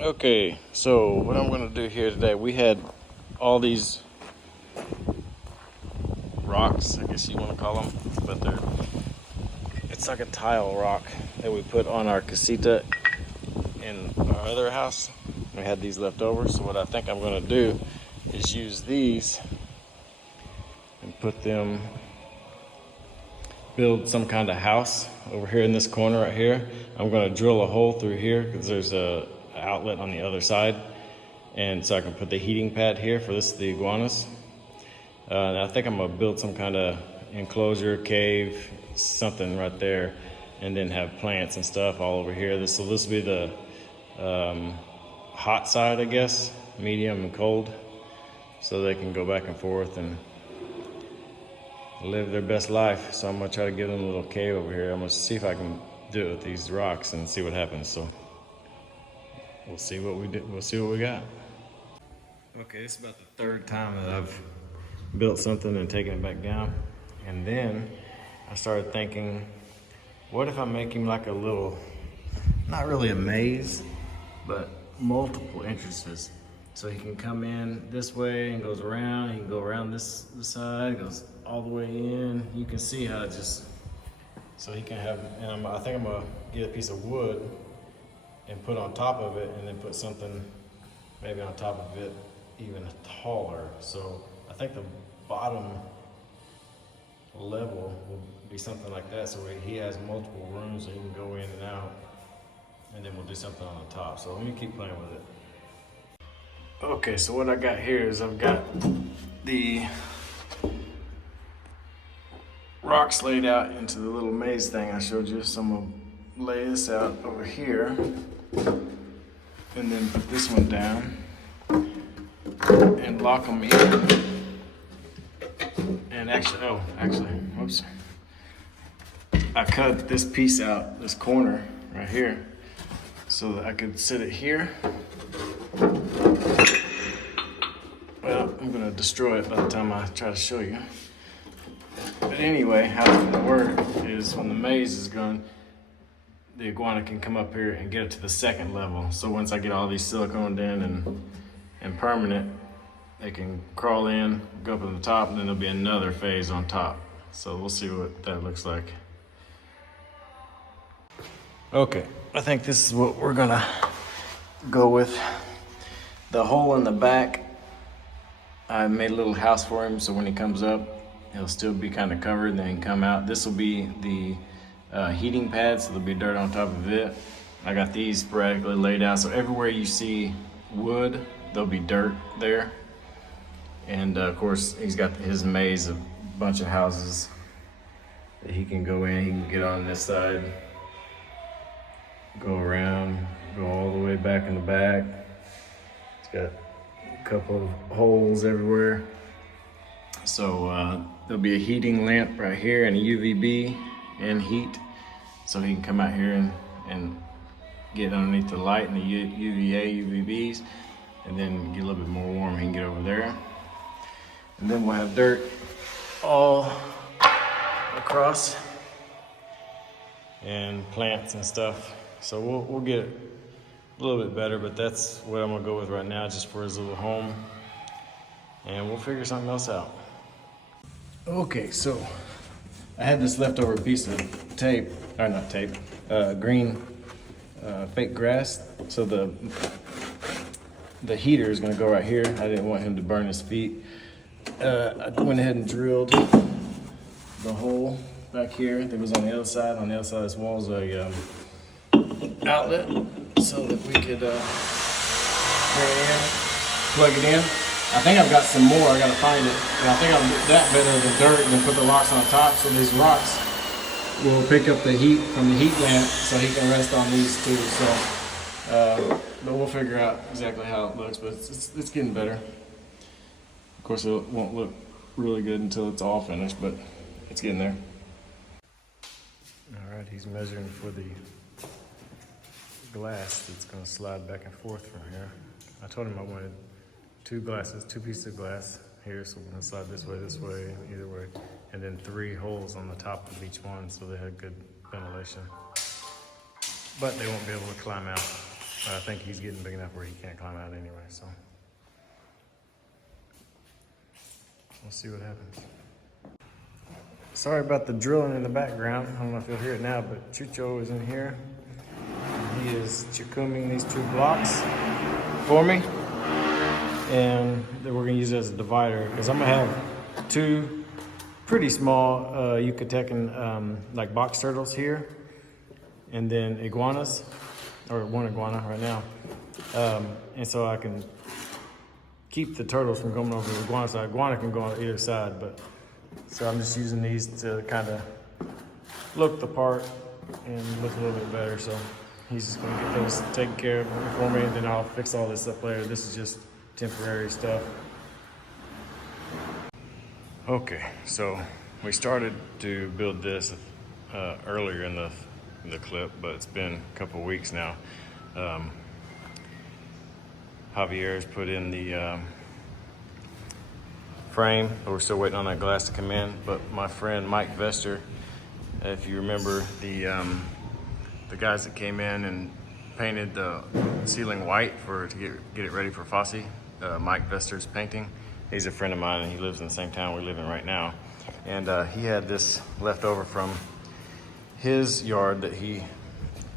Okay, so what I'm going to do here today, we had all these rocks, I guess you want to call them, but it's like a tile rock that we put on our casita in our other house. We had these left over, so what I think I'm going to do is use these and build some kind of house over here in this corner right here. I'm going to drill a hole through here because there's a outlet on the other side, and so I can put the heating pad here for the iguanas. And I think I'm gonna build some kind of enclosure, cave, something right there, and then have plants and stuff all over here. This will be the hot side, I guess, medium and cold, so they can go back and forth and live their best life. So I'm gonna try to give them a little cave over here. I'm gonna see if I can do it with these rocks and see what happens. So we'll see what we do. We'll see what we got. Okay, this is about the third time that I've built something and taken it back down. And then I started thinking, what if I make him like a little, not really a maze, but multiple entrances. So he can come in this way and goes around, he can go around this side, goes all the way in. You can see how it just, so he can have, and I think I'm gonna get a piece of wood and put on top of it, and then put something maybe on top of it even taller. So I think the bottom level will be something like that, so he has multiple rooms so he can go in and out, and then we'll do something on the top. So let me keep playing with it. Okay, so what I got here is I've got the rocks laid out into the little maze thing I showed you. So I'm gonna lay this out over here and then put this one down and lock them in. And actually, whoops. I cut this piece out, this corner right here, so that I could sit it here. Well, I'm gonna destroy it by the time I try to show you. But anyway, how it's gonna work is when the maze is gone, the iguana can come up here and get it to the second level. So once I get all these siliconed in and permanent, they can crawl in, go up to the top, and then there'll be another phase on top. So we'll see what that looks like. Okay, I think this is what we're gonna go with. The hole in the back, I made a little house for him, so when he comes up, he'll still be kind of covered, and then he can come out. This will be the heating pad, so there'll be dirt on top of it. I got these sporadically laid out, so everywhere you see wood, there'll be dirt there. And of course, he's got his maze of bunch of houses that he can go in. He can get on this side, go around, go all the way back in the back. It's got a couple of holes everywhere. So there'll be a heating lamp right here and a UVB and heat. So he can come out here and get underneath the light and the UVA, UVBs, and then get a little bit more warm. He can get over there. And then we'll have dirt all across and plants and stuff. So we'll get a little bit better, but that's what I'm gonna go with right now, just for his little home. And we'll figure something else out. Okay, so I had this leftover piece of tape, or not tape, green fake grass. So the heater is gonna go right here. I didn't want him to burn his feet. I went ahead and drilled the hole back here that was on the other side. On the other side of this wall is a outlet, so that we could bring it in, plug it in. I think I've got some more, I gotta find it. And I think I'll get that better than dirt and then put the rocks on top, so these rocks will pick up the heat from the heat lamp so he can rest on these too. So, but we'll figure out exactly how it looks, but it's getting better. Of course, it won't look really good until it's all finished, but it's getting there. All right, he's measuring for the glass that's gonna slide back and forth from here. I told him I wanted two pieces of glass here, so we're gonna slide this way, either way, and then 3 holes on the top of each one so they had good ventilation. But they won't be able to climb out. I think he's getting big enough where he can't climb out anyway, so. We'll see what happens. Sorry about the drilling in the background. I don't know if you'll hear it now, but Chucho is in here. He is chicuming these 2 blocks for me. And then we're gonna use it as a divider because I'm gonna have 2 pretty small Yucatecan like box turtles here. And then iguanas, or 1 iguana right now. And so I can keep the turtles from going over the iguana side. Iguana can go on either side, but so I'm just using these to kind of look the part and look a little bit better. So he's just gonna get those taken care of for me, and then I'll fix all this up later. This is just temporary stuff. Okay, so we started to build this earlier in the clip, but it's been a couple weeks now. Javier's put in the frame, but we're still waiting on that glass to come in. But my friend Mike Vester, if you remember the guys that came in and painted the ceiling white to get it ready for Fosse, Mike Vester's painting. He's a friend of mine and he lives in the same town we live in right now. And he had this left over from his yard that he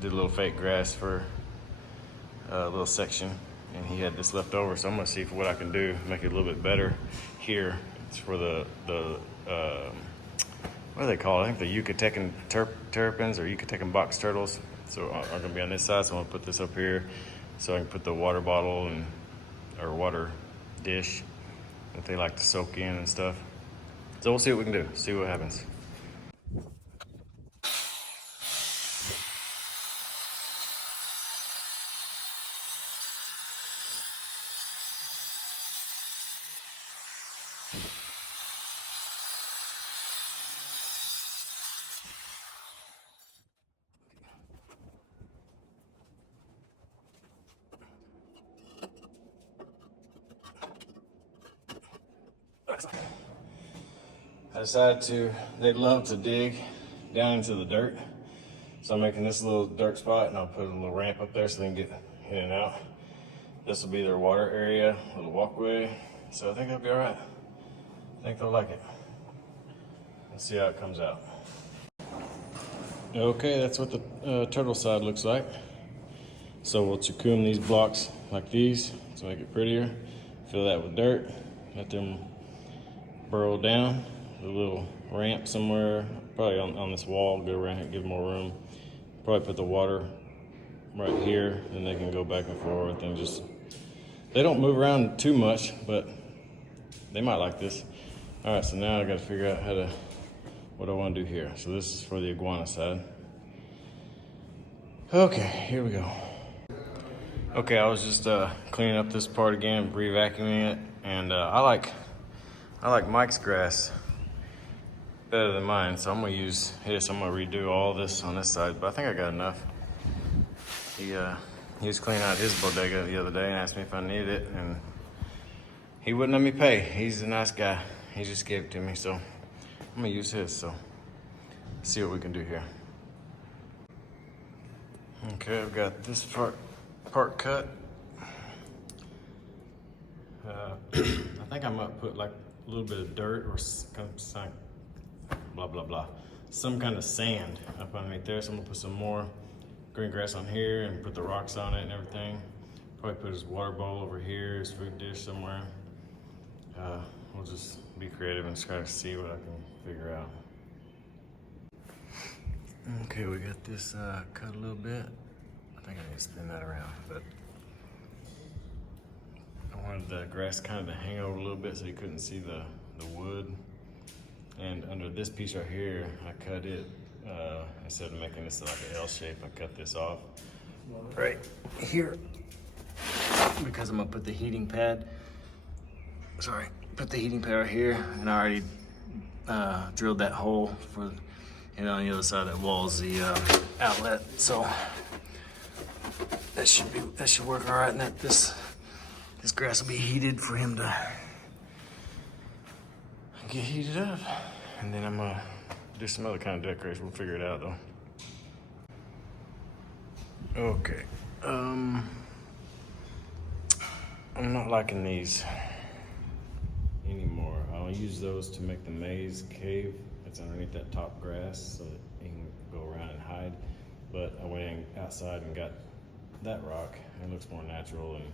did a little fake grass for a little section. And he had this left over, so I'm gonna see what I can do, make it a little bit better here. It's for the what do they call it? I think the Yucatecan terrapins or Yucatecan box turtles. So are gonna be on this side, so I'm gonna put this up here so I can put the water bottle or water dish that they like to soak in and stuff. So we'll see what we can do, see what happens. I decided they love to dig down into the dirt. So I'm making this little dirt spot and I'll put a little ramp up there so they can get in and out. This will be their water area, little walkway. So I think that'll be all right. I think they'll like it. Let's see how it comes out. Okay, that's what the turtle side looks like. So we'll chicum these blocks like these to make it prettier. Fill that with dirt, let them burrow down. A little ramp somewhere, probably on this wall, go around here, give more room. Probably put the water right here, and they can go back and forth and just, they don't move around too much, but they might like this. All right, so now I gotta figure out what I wanna do here. So this is for the iguana side. Okay, here we go. Okay, I was just cleaning up this part again, re-vacuuming it, and I like Mike's grass better than mine, so I'm gonna use his. I'm gonna redo all this on this side, but I think I got enough. He was cleaning out his bodega the other day and asked me if I needed it, and he wouldn't let me pay. He's a nice guy. He just gave it to me, so I'm gonna use his. So see what we can do here. Okay, I've got this part cut. I think I might put like a little bit of dirt or some some kind of sand up underneath there. So I'm gonna put some more green grass on here and put the rocks on it and everything. Probably put his water bowl over here, his food dish somewhere. We'll just be creative and try to see what I can figure out. Okay, we got this cut a little bit. I think I need to spin that around, but I wanted the grass kind of to hang over a little bit so you couldn't see the wood. And under this piece right here, I cut it, instead of making this like an L shape, I cut this off right here because I'm gonna put the heating pad, put the heating pad right here, and I already drilled that hole for, and on the other side of that wall is the outlet. So that should work all right, and that this grass will be heated for him to get heated up. And then I'm gonna do some other kind of decoration. We'll figure it out though. Okay, I'm not liking these anymore. I'll use those to make the maze cave that's underneath that top grass so that you can go around and hide. But I went outside and got that rock. It looks more natural, and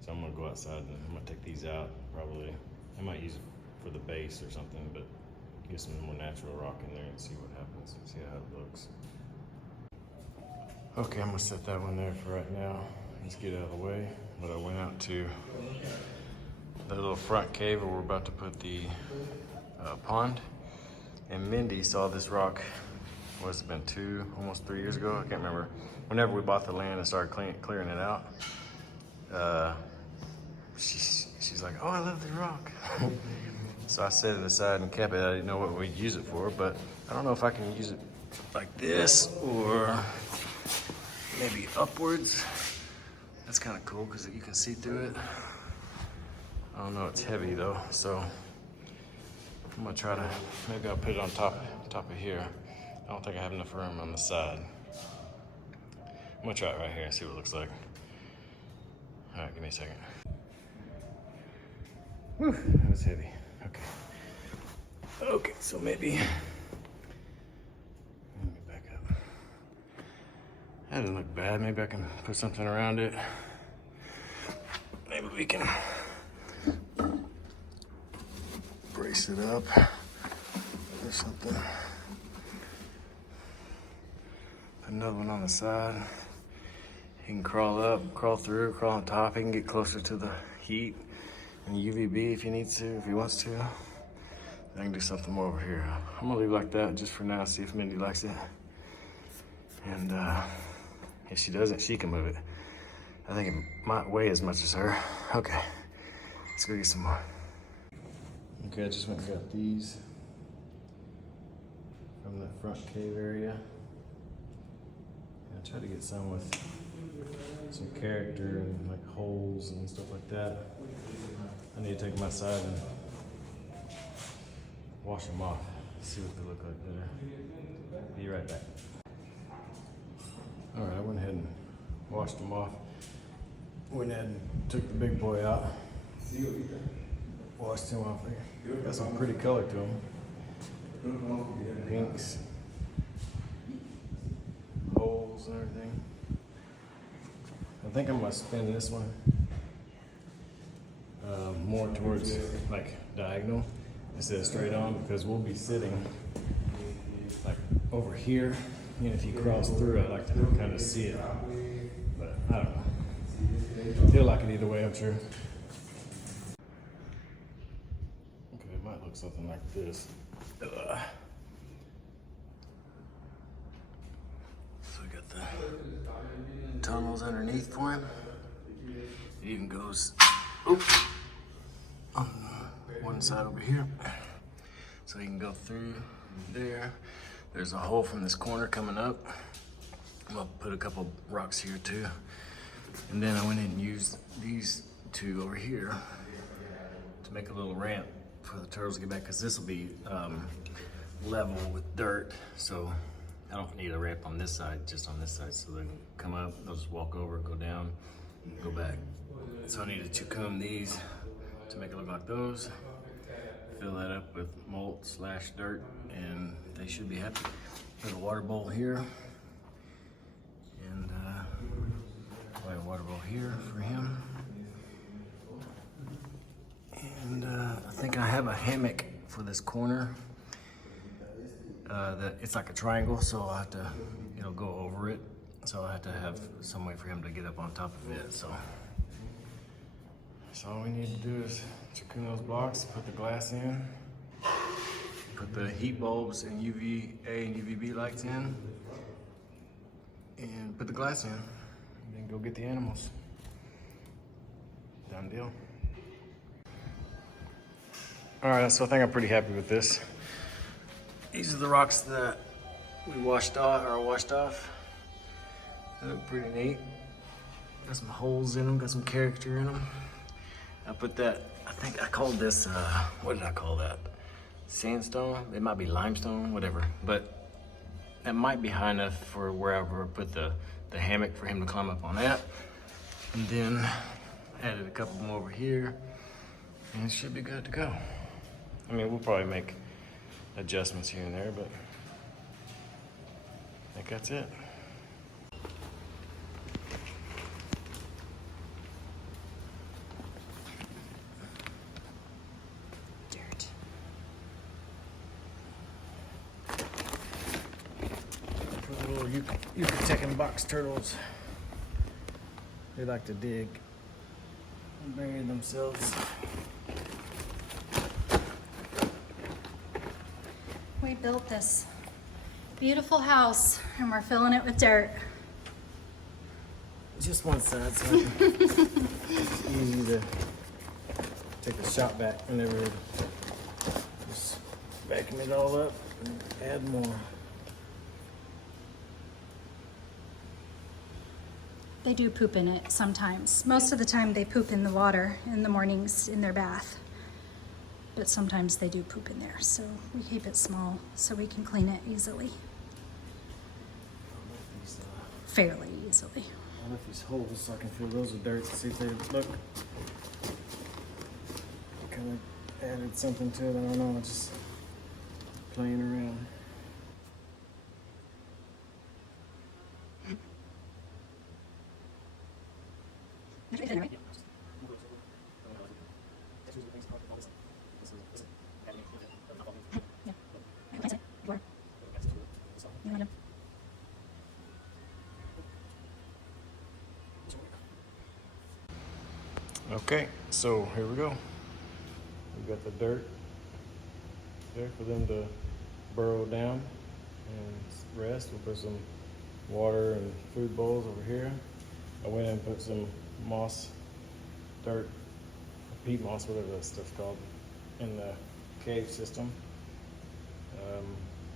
so I'm gonna go outside and I'm gonna take these out probably. I might use it for the base or something, but get some more natural rock in there and see what happens, see how it looks. Okay, I'm gonna set that one there for right now. Let's get out of the way. But I went out to the little front cave where we're about to put the pond. And Mindy saw this rock, what's it been, almost 3 years ago? I can't remember. Whenever we bought the land and started clearing it out, she's like, oh, I love the rock. So I set it aside and kept it. I didn't know what we'd use it for, but I don't know if I can use it like this or maybe upwards. That's kind of cool because you can see through it. I don't know, it's heavy though, so I'm gonna try to, maybe I'll put it on top of here. I don't think I have enough room on the side. I'm gonna try it right here and see what it looks like. All right, give me a second. Whew, that was heavy. Okay, so maybe, let me back up. That doesn't look bad. Maybe I can put something around it. Maybe we can brace it up or something. Put another one on the side. He can crawl up, crawl through, crawl on top. He can get closer to the heat and UVB if he needs to, if he wants to. I can do something more over here. I'm gonna leave it like that just for now, see if Mindy likes it. And if she doesn't, she can move it. I think it might weigh as much as her. Okay, let's go get some more. Okay, I just went and got these from the front cave area. I tried to get some with some character and like holes and stuff like that. I need to take them outside and wash them off, see what they look like there. Be right back. All right, I went ahead and washed them off. Went ahead and took the big boy out. Washed him off. Got some pretty color to him. Pinks, holes and everything. I think I'm gonna spin this one more towards like diagonal instead of straight on, because we'll be sitting like over here, and if he crawls through, I like to kind of see it, but I don't know. He'll like it either way, I'm sure. Okay, it might look something like this. So we got the tunnels underneath for him. It even goes on one side over here, so he can go through there. There's a hole from this corner coming up. I'm gonna put a couple rocks here too. And then I went in and used these two over here to make a little ramp for the turtles to get back, because this will be level with dirt. So I don't need a ramp on this side, just on this side. So they can come up, they'll just walk over, go down, go back. So I needed to comb these to make it look like those. Fill that up with mulch/dirt, and they should be happy. Put a water bowl here, and a water bowl here for him. And I think I have a hammock for this corner. That it's like a triangle, so I'll have to, it'll go over it. So I have to have some way for him to get up on top of it. So all we need to do is check in those blocks, put the glass in, put the heat bulbs and UVA and UVB lights in, and put the glass in, and then go get the animals. Done deal. All right, so I think I'm pretty happy with this. These are the rocks that we washed off. They look pretty neat. Got some holes in them, got some character in them. I put that, I think I called this, what did I call that? Sandstone? It might be limestone, whatever. But that might be high enough for wherever I put the the hammock for him to climb up on that. And then added a couple more over here, and it should be good to go. I mean, we'll probably make adjustments here and there, but I think that's it. Dirt. For the little Yucatecan box turtles, they like to dig and bury themselves. We built this beautiful house and we're filling it with dirt. Just one side, so it's easy to take a shot back whenever just vacuum it all up and add more. They do poop in it sometimes. Most of the time they poop in the water in the mornings in their bath. But sometimes they do poop in there, so we keep it small so we can clean it easily. Fairly easily. I left these holes so I can fill those with dirt to see if they look. Kind of added something to it, I don't know, just playing around. Okay, so here we go. We got the dirt there for them to burrow down and rest. We'll put some water and food bowls over here. I went and put some moss, dirt, peat moss, whatever that stuff's called, in the cave system.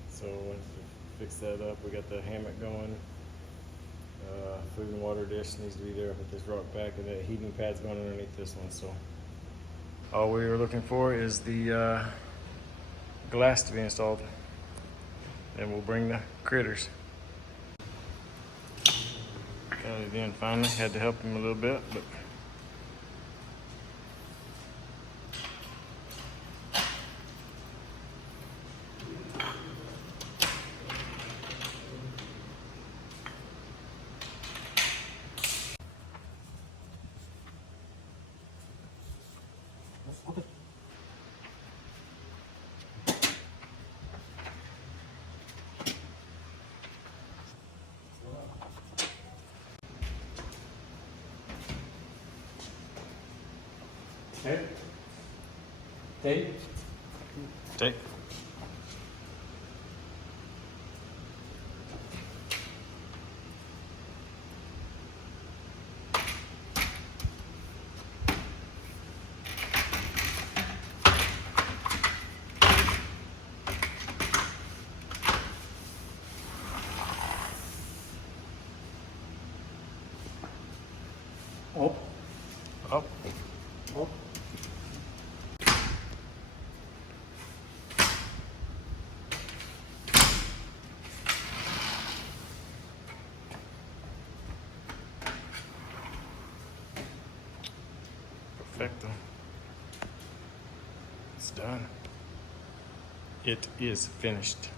So once we fix that up, we got the hammock going. Food and water dish needs to be there with this rock back, and the heating pad's going underneath this one. So all we were looking for is the glass to be installed, and we'll bring the critters. Got it in finally. Had to help him a little bit, but Take. take. Up. Up. Up. Perfecto. It's done. It is finished.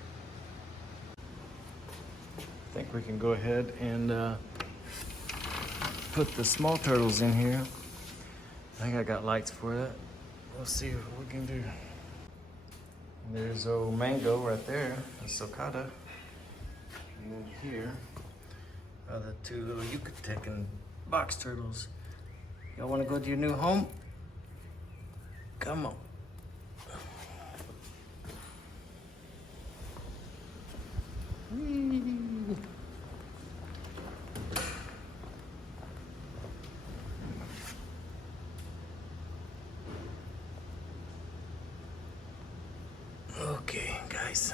I think we can go ahead and put the small turtles in here. I think I got lights for that. We'll see what we can do. There's old Mango right there, a sulcata. And then here are the two little Yucatecan box turtles. Y'all wanna go to your new home? Come on. Okay, guys.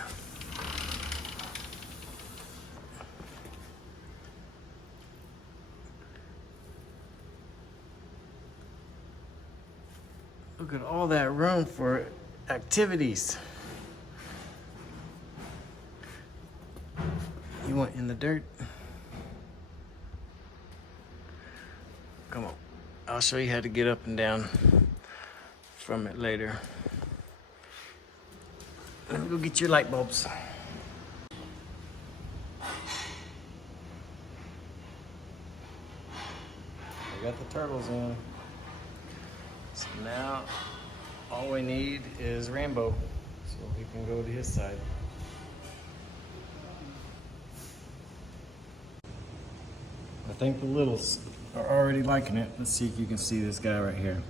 Look at all that room for activities. You want in the dirt? Come on. I'll show you how to get up and down from it later. Let me go get your light bulbs. I got the turtles in. So now all we need is Rambo, so he can go to his side. I think the littles are already liking it. Let's see if you can see this guy right here.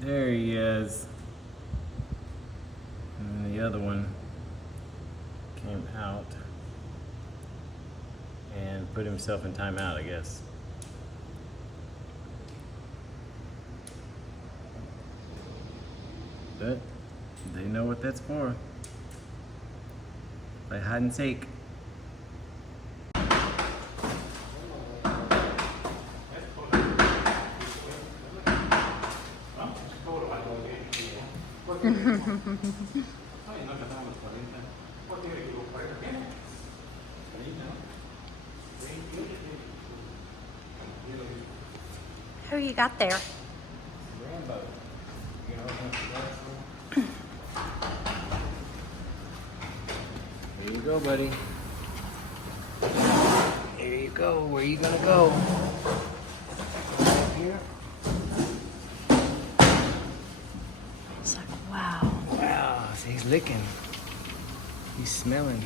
There he is. And the other one came out and put himself in timeout, I guess. But they know what that's for. Play hide and seek. Who you got there? Rambo. There you go, buddy. There you go. Where you gonna go? Right here. It's like, wow. Wow, so he's licking. He's smelling.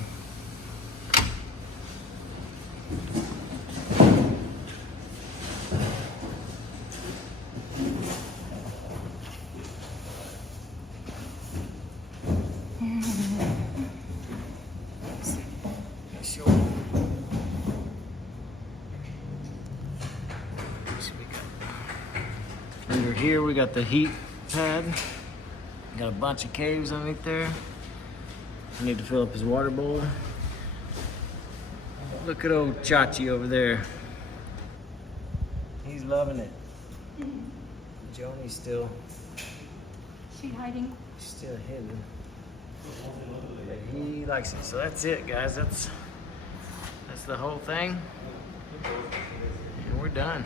Under here we got the heat pad. Got a bunch of caves underneath there. I need to fill up his water bowl. Look at old Chachi over there. He's loving it. Joni's still Hiding. hidden. But he likes it. So that's it, guys. That's the whole thing. And we're done.